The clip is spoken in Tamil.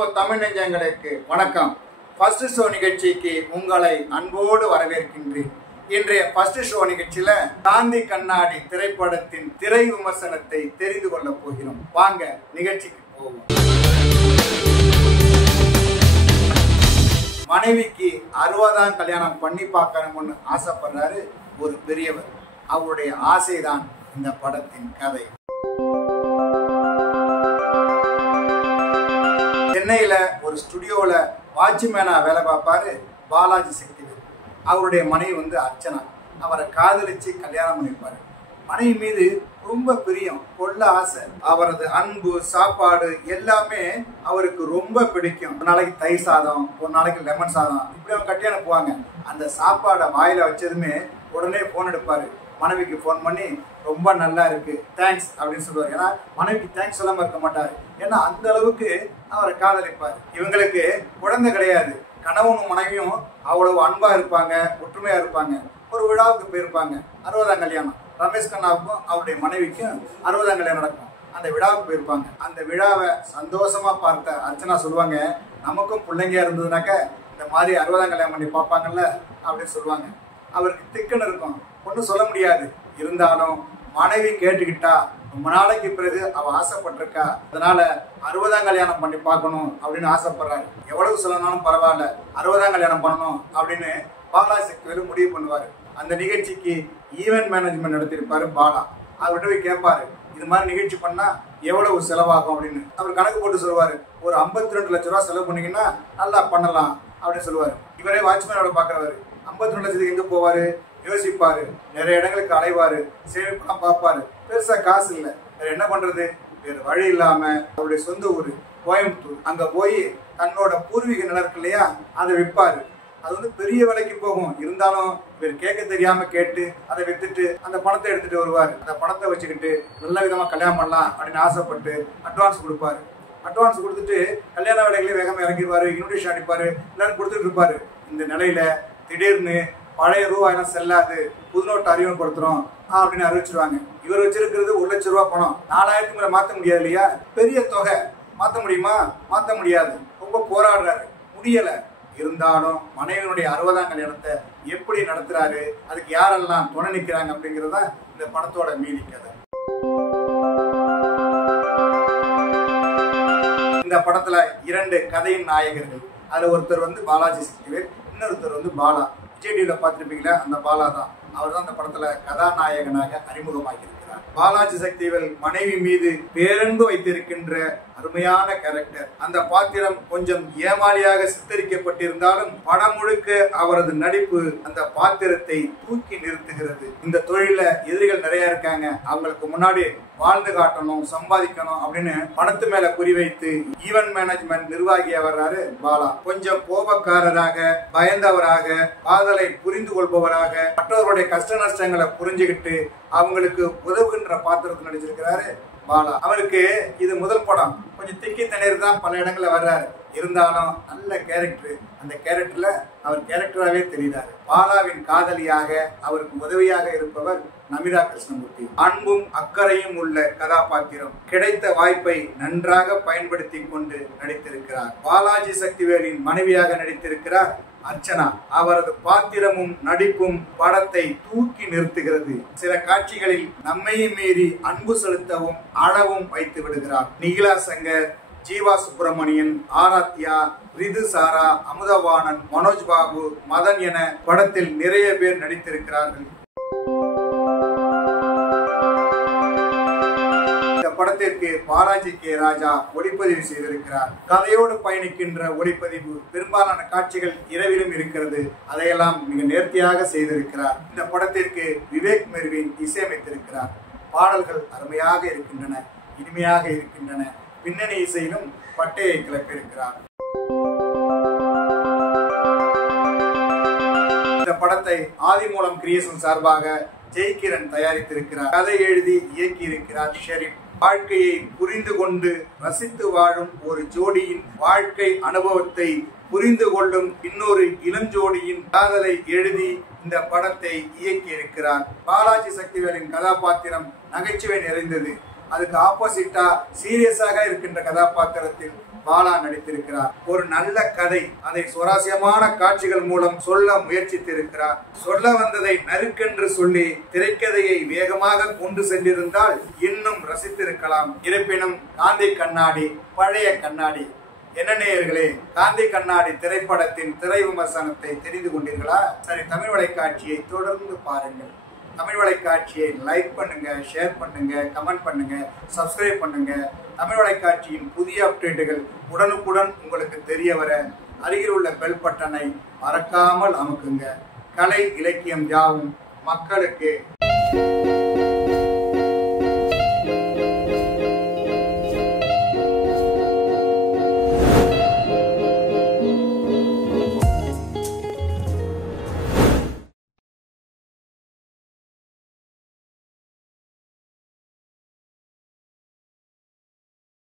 அன்பு தமிழ் நெஞ்சங்களுக்கு வணக்கம். ஃபர்ஸ்ட் ஷோ நிகழ்ச்சிக்கு உங்களை அன்போடு வரவேற்கின்றேன். இன்றைய ஃபர்ஸ்ட் ஷோ நிகழ்ச்சியில காந்தி கண்ணாடி திரைப்படத்தின் திரை விமர்சனத்தை தெரிந்து கொள்ள போகிறோம். வாங்க நிகழ்ச்சிக்கு போவோம். மனைவிக்கு 60ஆம் கல்யாணம் பண்ணி பார்க்கணும்னு ஆசைப்படுறாரு ஒரு பெரியவர். அவருடைய ஆசைதான் இந்த படத்தின் கதை. சென்னையில ஒரு ஸ்டுடியோல வாட்ச்மேனா வேலை பார்ப்பாரு பாலாஜி சக்திவேல். அவருடைய மனைவி அர்ச்சனா. அவரை காதலிச்சு கல்யாணம் பண்ணிருப்பாரு. மனைவி மீது ரொம்ப பிரியம், கொள்ள ஆசை. அவரது அன்பு, சாப்பாடு எல்லாமே அவருக்கு ரொம்ப பிடிக்கும். ஒரு நாளைக்கு தயிர் சாதம், ஒரு நாளைக்கு லெமன் சாதம், இப்படி அவங்க கட்டி அனுப்புவாங்க. அந்த சாப்பாடை வாயில வச்சதுமே உடனே போன் எடுப்பாரு. மனைவிக்கு போன் பண்ணி ரொம்ப நல்லா இருக்கு, தேங்க்ஸ் அப்படின்னு சொல்லுவார். ஏன்னா மனைவிக்கு தேங்க்ஸ் சொல்லாம இருக்க மாட்டாரு. ஏன்னா அந்த அளவுக்கு அவரை காதலிப்பார். இவங்களுக்கு குழந்தை கிடையாது. கணவனும் மனைவியும் அவ்வளவு அன்பா இருப்பாங்க, ஒற்றுமையா இருப்பாங்க. ஒரு விழாவுக்கு போயிருப்பாங்க, 60ஆம் கல்யாணம். ரமேஷ் கண்ணாவுக்கும் அவருடைய மனைவிக்கும் 60ஆம் கல்யாணம் நடக்கும். அந்த விழாவுக்கு போயிருப்பாங்க. அந்த விழாவை சந்தோஷமா பார்த்த அர்ச்சனா சொல்லுவாங்க, நமக்கும் பிள்ளைங்க இருந்ததுனாக்க இந்த மாதிரி 60ஆம் கல்யாணம் பண்ணி பார்ப்பாங்கல்ல அப்படின்னு சொல்லுவாங்க. அவருக்கு திக்குன்னு இருக்கும், ஒன்றும் சொல்ல முடியாது. இருந்தாலும் மனைவி கேட்டுக்கிட்டா, ரொம்ப நாளைக்கு பிறகு அவ ஆசைப்பட்டிருக்கா, அதனால 60ஆம் கல்யாணம் பண்ணி பார்க்கணும் அப்படின்னு ஆசைப்படுறாரு. எவ்வளவு சொல்லனாலும் பரவாயில்ல, 60ஆம் கல்யாணம் பண்ணணும் அப்படின்னு பாலாஜி சக்திவேல் முடிவு பண்ணுவாரு. அந்த நிகழ்ச்சிக்கு ஈவென்ட் மேனேஜ்மெண்ட் நடத்திருப்பாரு பாலா. அவர்கிட்ட போய் கேட்பாரு, இது மாதிரி நிகழ்ச்சி பண்ணா எவ்வளவு செலவாகும் அப்படின்னு. அவர் கணக்கு போட்டு சொல்லுவாரு, ஒரு 52 லட்சம் ரூபாய் செலவு பண்ணீங்கன்னா நல்லா பண்ணலாம் அப்படின்னு சொல்லுவாரு. இவரே வாட்ச்மேனோட பாக்குறவாரு. 52 லட்சத்துக்கு எங்க போவாரு? யோசிப்பாரு, நிறைய இடங்களுக்கு அலைவாரு, சேமிப்பெல்லாம் பார்ப்பாரு. பெருசா காசு இல்லை, வேற என்ன பண்றது? வேற வழி இல்லாம அவருடைய சொந்த ஊரு கோயம்புத்தூர், அங்க போய் தன்னோட பூர்வீக நிலம் இருக்கு இல்லையா, அதை விற்பாரு. அது பெரிய விலைக்கு போகும். இருந்தாலும் இவர் கேட்க தெரியாம கேட்டு அதை வித்துட்டு அந்த பணத்தை எடுத்துட்டு வருவாரு. அந்த பணத்தை வச்சுக்கிட்டு நல்ல விதமா கல்யாணம் பண்ணலாம் அப்படின்னு ஆசைப்பட்டு அட்வான்ஸ் கொடுப்பாரு. அட்வான்ஸ் கொடுத்துட்டு கல்யாண வேலைகளே வேகமா இறங்கிடுவாரு. இன்விடேஷன் அனுப்பாரு, எல்லாரும் கொடுத்துட்டு இருப்பாரு. இந்த நிலையில திடீர்னு பழைய ரூபாயெல்லாம் செல்லாது, புது நோட்டு அறிமுகப்படுத்துறோம் அப்படின்னு அறிவிச்சிருவாங்க. இவர் வச்சிருக்கிறது 1 லட்சம் ரூபாய் பணம். 4000 மேல மாத்த முடியாது இல்லையா? பெரிய தொகை. மாத்த முடியுமா? மாத்த முடியாது. ரொம்ப போராடுறாரு, முடியல. இருந்தாலும் மனைவியினுடைய 60ஆம் கல்யாணத்தை எப்படி நடத்துறாரு, அதுக்கு யாரெல்லாம் துணை நிற்கிறாங்க அப்படிங்கறத இந்த படத்தோட மீதி கதை. இந்த படத்துல 2 கதையின் நாயகர்கள். அதுல ஒருத்தர் பாலாஜி சக்திவேல், இன்னொருத்தர் பாலா. விஜய் டிவில பார்த்திருப்பீங்களா, அந்த பாலா தான். அவர் தான் அந்த படத்துல கதாநாயகனாக அறிமுகமாகி இருக்கிறார். பாலாஜி சக்திவேல் மனைவி மீது பேரன்பு வைத்திருக்கின்ற அருமையான கேரக்டர். அந்த பாத்திரம் கொஞ்சம் ஏமாளியாக சித்தரிக்கப்பட்டிருந்தாலும் படம் முழுக்க அவரது நடிப்பு அந்த பாத்திரத்தை தூக்கி நிறுத்துகிறது. இந்த தொழில எதிரிகள் நிறைய இருக்காங்க, அவங்களுக்கு முன்னாடி வாழ்ந்து காட்டணும், சம்பாதிக்கணும் அப்படின்னு பணத்து மேல குறிவைத்து ஈவென்ட் மேனேஜ்மெண்ட் நிர்வாகியா வர்றாரு பாலா. கொஞ்சம் கோபக்காரராக, பயந்தவராக, காதலை புரிந்து கொள்பவராக, மற்றவர்களுடைய கஷ்ட நஷ்டங்களை புரிஞ்சுக்கிட்டு அவங்களுக்கு உதவுகின்ற பாத்திரத்தில் நடிச்சிருக்கிறாரு பாலா. அவருக்கு இது முதல் படம். கொஞ்சம் திக்கி தண்ணீர் தான் பல இடங்கள்ல வர்றாரு. இருந்தாலும் நல்ல கேரக்டர். அந்த கேரக்டர்ல அவர் கேரக்டராகவே தெரிகிறார். பாலாவின் காதலியாக அவருக்கு உதவியாக இருப்பவர் நமிதா கிருஷ்ணமூர்த்தி. அன்பும் அக்கறையும் உள்ள கதாபாத்திரம். கிடைத்த வாய்ப்பை நன்றாக பயன்படுத்தி கொண்டு நடித்திருக்கிறார். பாலாஜி சக்திவேலின் மனைவியாக நடித்திருக்கிறார் அர்ச்சனா. அவரது பாத்திரமும் நடிப்பும் படத்தை தூக்கி நிறுத்துகிறது. சில காட்சிகளில் நம்மையும் மீறி அன்பு செலுத்தவும் அழவும் வைத்து விடுகிறார். நிகிலா சங்கர், ஜீவா சுப்பிரமணியன், ஆராத்யா, ரிது சாரா, அமுதவாணன், மனோஜ் பாபு, மதன் என படத்தில் நிறைய பேர் நடித்திருக்கிறார்கள். இந்த படத்திற்கு பாலாஜி கே ராஜா ஒளிப்பதிவு செய்திருக்கிறார். கதையோடு பயணிக்கின்ற ஒளிப்பதிவு. பெரும்பாலான காட்சிகள் இரவிலும் இருக்கிறது. அதையெல்லாம் மிக நேர்த்தியாக செய்திருக்கிறார். இந்த படத்திற்கு விவேக் மெர்வின் இசையமைத்திருக்கிறார். பாடல்கள் அருமையாக இருக்கின்றன, இனிமையாக இருக்கின்றன. பின்னணி இசையிலும் பட்டையை கிளப்பியிருக்கிறார். இந்த படத்தை ஆதிமூலம் கிரியேஷன் சார்பாக ஜெய்கிரண் தயாரித்திருக்கிறார். கதை எழுதி இயக்கி இருக்கிறார் ஷெரீப். வாழ்க்கையை புரிந்து கொண்டு ரசித்து வாழும் ஒரு ஜோடியின் வாழ்க்கை அனுபவத்தை புரிந்து கொள்ளும் இன்னொரு இளஞ்சோடியின் காதலை எழுதி இந்த படத்தை இயக்கி இருக்கிறார். பாலாஜி சக்திவேலின் கதாபாத்திரம் நகைச்சுவை நிறைந்தது. அதுக்கு ஆப்போசிட்டா சீரியஸாக இருக்கின்ற கதாபாத்திரத்தில் பாலா நடித்திருக்கிறார். ஒரு நல்ல கதை, அதை சுவாரஸ்யமான காட்சிகள் மூலம் சொல்ல முயற்சித்திருக்கிறார். சொல்ல வந்ததை நறுக்கென்று சொல்லி திரைக்கதையை வேகமாக கொண்டு சென்றிருந்தால் இன்னும் ரசித்திருக்கலாம். இருப்பினும் காந்தி கண்ணாடி பழைய கண்ணாடி. என்ன நேயர்களே, காந்தி கண்ணாடி திரைப்படத்தின் திரை விமர்சனத்தை தெரிந்து கொண்டீர்களா? சரி, தமிழ் வலைக்காட்சியை தொடர்ந்து பாருங்கள். தமிழ் வலைக்காட்சியை லைக் பண்ணுங்க, ஷேர் பண்ணுங்க, கமெண்ட் பண்ணுங்க, சப்ஸ்கிரைப் பண்ணுங்க. தமிழ் வலைக்காட்சியின் புதிய அப்டேட்டுகள் உடனுக்குடன் உங்களுக்கு தெரிய வர அருகில் உள்ள பெல் பட்டனை மறக்காமல் அமுக்குங்க. கலை இலக்கியம் யாவும் மக்களுக்கு.